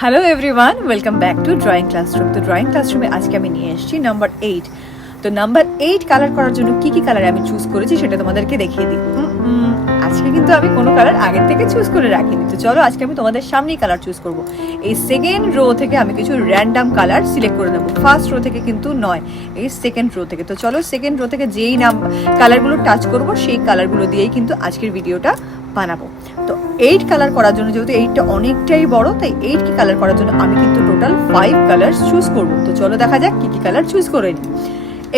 Hello everyone, welcome back to drawing classroom. তো drawing ক্লাসরুমে আজকে আমি নিয়ে এসেছি নাম্বার 8। তো নাম্বার 8 কালার করার জন্য কি কি কালার আমি চুজ করেছি সেটা তোমাদেরকে দেখিয়ে দিই। আজকে কিন্তু আমি কোনো কালার আগের থেকে চুজ করে রাখিনি। তো চলো আজকে আমি তোমাদের সামনেই কালার চুজ করব। এই সেকেন্ড রো থেকে আমি কিছু র্যান্ডাম কালার সিলেক্ট করে নেবো, ফার্স্ট রো থেকে কিন্তু নয়, এই সেকেন্ড রো থেকে। তো চলো সেকেন্ড রো থেকে যেই কালারগুলো টাচ করব সেই কালারগুলো দিয়েই কিন্তু আজকের ভিডিওটা বানাবো। তো 8 কালার করার জন্য, যেহেতু 8টা অনেকটাই বড়, তাই 8 কি কালার করার জন্য আমি কিন্তু টোটাল 5 কালার চুজ করব। তো চলো দেখা যাক কি কি কালার চুজ করে নিই।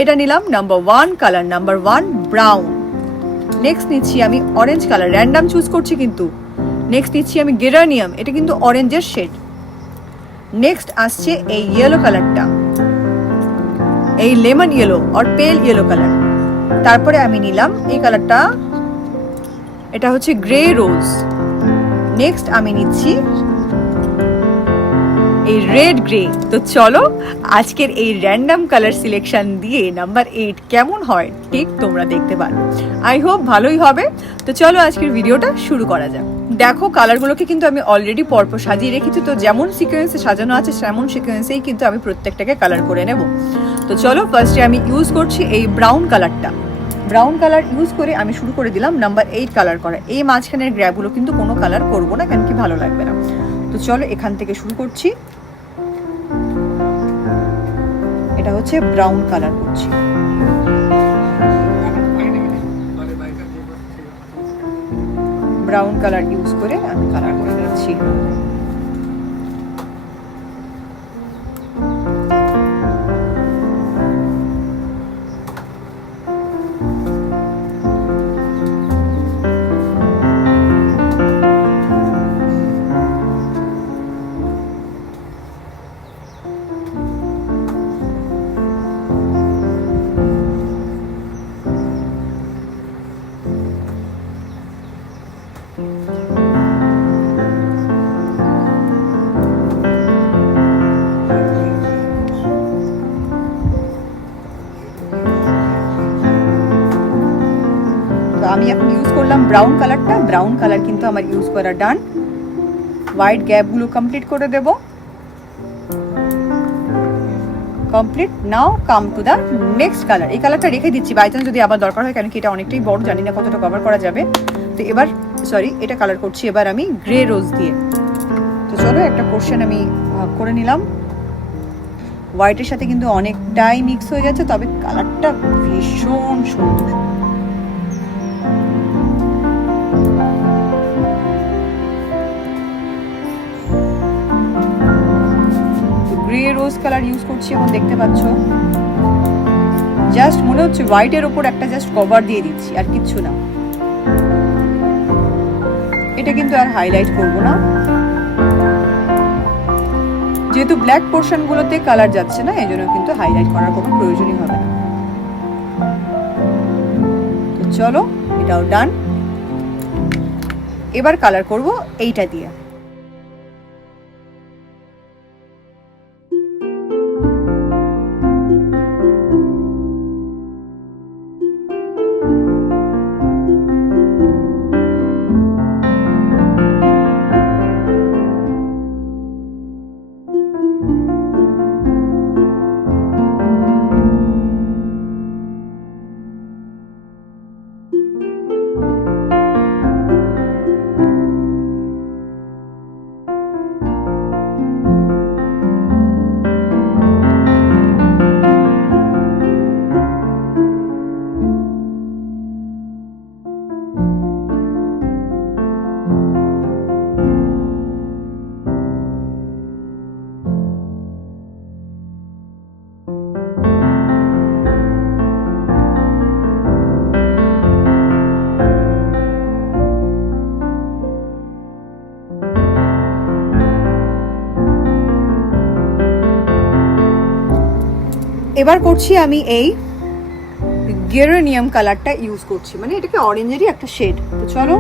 এটা নিলাম number 1 colour, number 1 brown. Next নিচ্ছি আমি অরেঞ্জ কালার, র্যান্ডাম চুজ করছি কিন্তু। নেক্সট নিচ্ছি আমি গেরানিয়াম, এটা কিন্তু অরেঞ্জের শেড। নেক্সট আসছে এই ইয়েলো কালারটা, এই লেমন ইয়েলো আর পেল ইয়েলো কালার। তারপরে আমি নিলাম এই কালারটা, এটা হচ্ছে গ্রে রোজ। নেক্সট আমি নিচ্ছি এই রেড গ্রে। তো চলো আজকের এই র্যান্ডাম কালার সিলেকশন দিয়ে নাম্বার 8 কেমন হয় ঠিক তোমরা দেখতে পারো। আই হোপ ভালোই হবে। তো চলো আজকের ভিডিওটা শুরু করা যাক। দেখো কালারগুলোকে কিন্তু আমি অলরেডি পরপর সাজিয়ে রেখেছি। তো যেমন সিকোয়েন্সে সাজানো আছে তেমন সিকোয়েন্সেই কিন্তু আমি প্রত্যেকটাকে কালার করে নেব। তো চলো ফার্স্টে আমি ইউজ করছি এই ব্রাউন কালারটা। ব্রাউন কালার ইউজ করে আমি শুরু করে দিলাম নাম্বার 8 কালার করা। এই মাঝখানের গ্র্যাপগুলো কিন্তু কোনো কালার করবো না, কেন কি ভালো লাগবে না। তো চলো এখান থেকে শুরু করছি। এটা হচ্ছে ব্রাউন কালার করছি। ব্রাউন কালার ইউজ করে আমি কালার করে নিচ্ছি। আমি এখন ইউজ করলাম ব্রাউন কালারটা। ব্রাউন কালার কিন্তু আমার ইউজ করা ডান। হোয়াইট গ্যাপগুলো কমপ্লিট করে দেব। Complete. Now come to the next colour. এই কালারটা রেখে দিচ্ছি বাই চান্স যদি আবার দরকার হয়, কারণ কি এটা অনেকটাই বড়, জানি না কতটা কভার করা যাবে। তো এবার এটা কালার করছি এবার আমি গ্রে রোজ দিয়ে। তো চলো একটা পোর্শন আমি ভাগ করে নিলাম। হোয়াইটের সাথে কিন্তু অনেকটাই মিক্স হয়ে যাচ্ছে, তবে কালারটা ভীষণ সুন্দর। গ্রে রোজ কালার ইউজ করছি এবং দেখতে পাচ্ছ জাস্ট মনে হচ্ছে হোয়াইটের ওপর একটা জাস্ট কভার দিয়ে দিচ্ছি, আর কিচ্ছু না। এটা কিন্তু আর হাইলাইট করব না, যেহেতু ব্ল্যাক পোর্শন গুলোতে কালার যাচ্ছে না, এই জন্য কিন্তু হাইলাইট করার কোনো প্রয়োজনই হবে না। তো চলো এটাও ডান। এবার কালার করব এইটা দিয়ে। এবার করছি আমি এই গেরানিয়াম কালারটা ইউজ করছি, মানে এটাকে অরেঞ্জেরই একটা শেড। তো চলো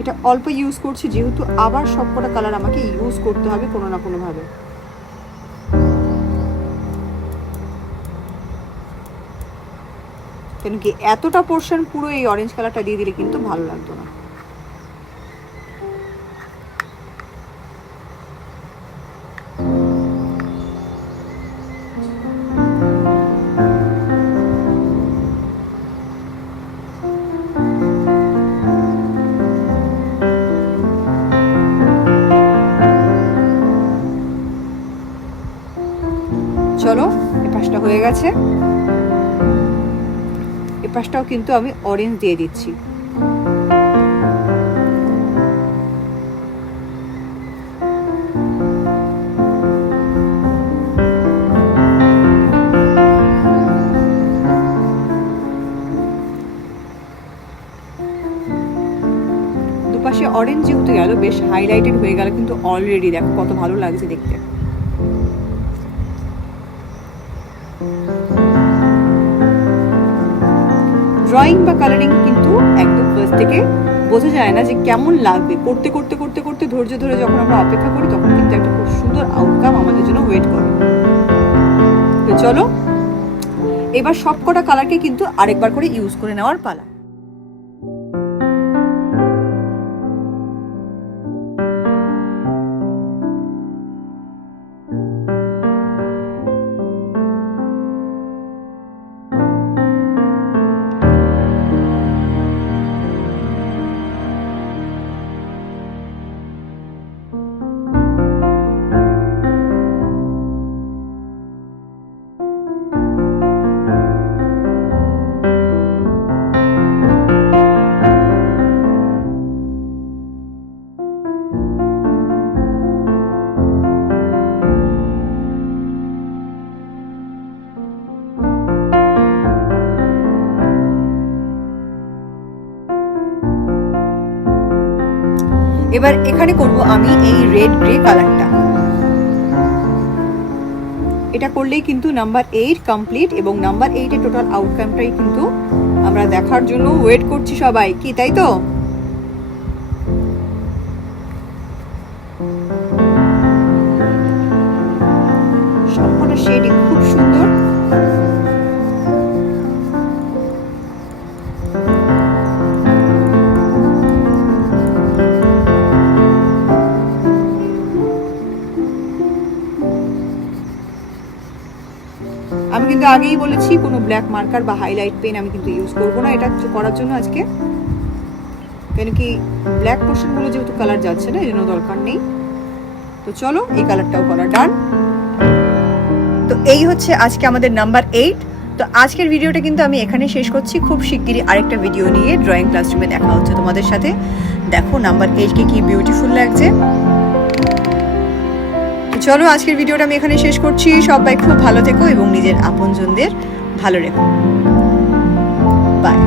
এটা অল্প ইউজ করছি, যেহেতু আবার সবকটা কালার আমাকে ইউজ করতে হবে কোনো না কোনো ভাবে। কেন কি এতটা পোর্শন পুরো এই অরেঞ্জ কালারটা দিয়ে দিলে কিন্তু ভালো লাগতো না। হয়ে গেছে। এ পাশটাও কিন্তু আমি অরেঞ্জ দিয়ে দিচ্ছি। দুপাশে অরেঞ্জ যেহেতু গেল, বেশ হাইলাইটেড হয়ে গেল কিন্তু অলরেডি। দেখো কত ভালো লাগছে দেখতে। ড্রয়িং বা কালারিং কিন্তু একদম ফার্স্ট থেকে বোঝা যায় না যে কেমন লাগবে। করতে করতে করতে করতে ধৈর্য ধরে যখন আমরা অপেক্ষা করি তখন কিন্তু একটা খুব সুন্দর আউটকাম আমাদের জন্য ওয়েট করে। তো চলো এবার সবকটা কালারকে কিন্তু আরেকবার করে ইউজ করে নেওয়ার পালা। এবার এখানে করব আমি এই রেড গ্রে কালারটা। এটা করলেই কিন্তু নাম্বার 8 কমপ্লিট, এবং নাম্বার 8 এর টোটাল আউটকামটাই কিন্তু আমরা দেখার জন্য ওয়েট করছি সবাই, কি তাই তো? সবকটা শেডই খুব সুন্দর। আমি কিন্তু আগেই বলেছি কোনো ব্ল্যাক মার্কার বা হাইলাইট পেন আমি কিন্তু ইউজ করবো না এটা করার জন্য আজকে, কেন কি ব্ল্যাক পোর্শনগুলো যেহেতু কালার যাচ্ছে না, এই জন্য দরকার নেই। তো চলো এই কালারটাও করা ডান। তো এই হচ্ছে আজকে আমাদের নাম্বার 8। তো আজকের ভিডিওটা কিন্তু আমি এখানে শেষ করছি। খুব শিগগিরই আরেকটা ভিডিও নিয়ে ড্রয়িং ক্লাসরুমে দেখা হচ্ছে তোমাদের সাথে। দেখো নাম্বার 8 কে কি বিউটিফুল লাগছে। চলো আজকের ভিডিওটা আমি এখানে শেষ করছি। সবাই খুব ভালো থেকো এবং নিজের আপনজনদের ভালো রেখো। বাই।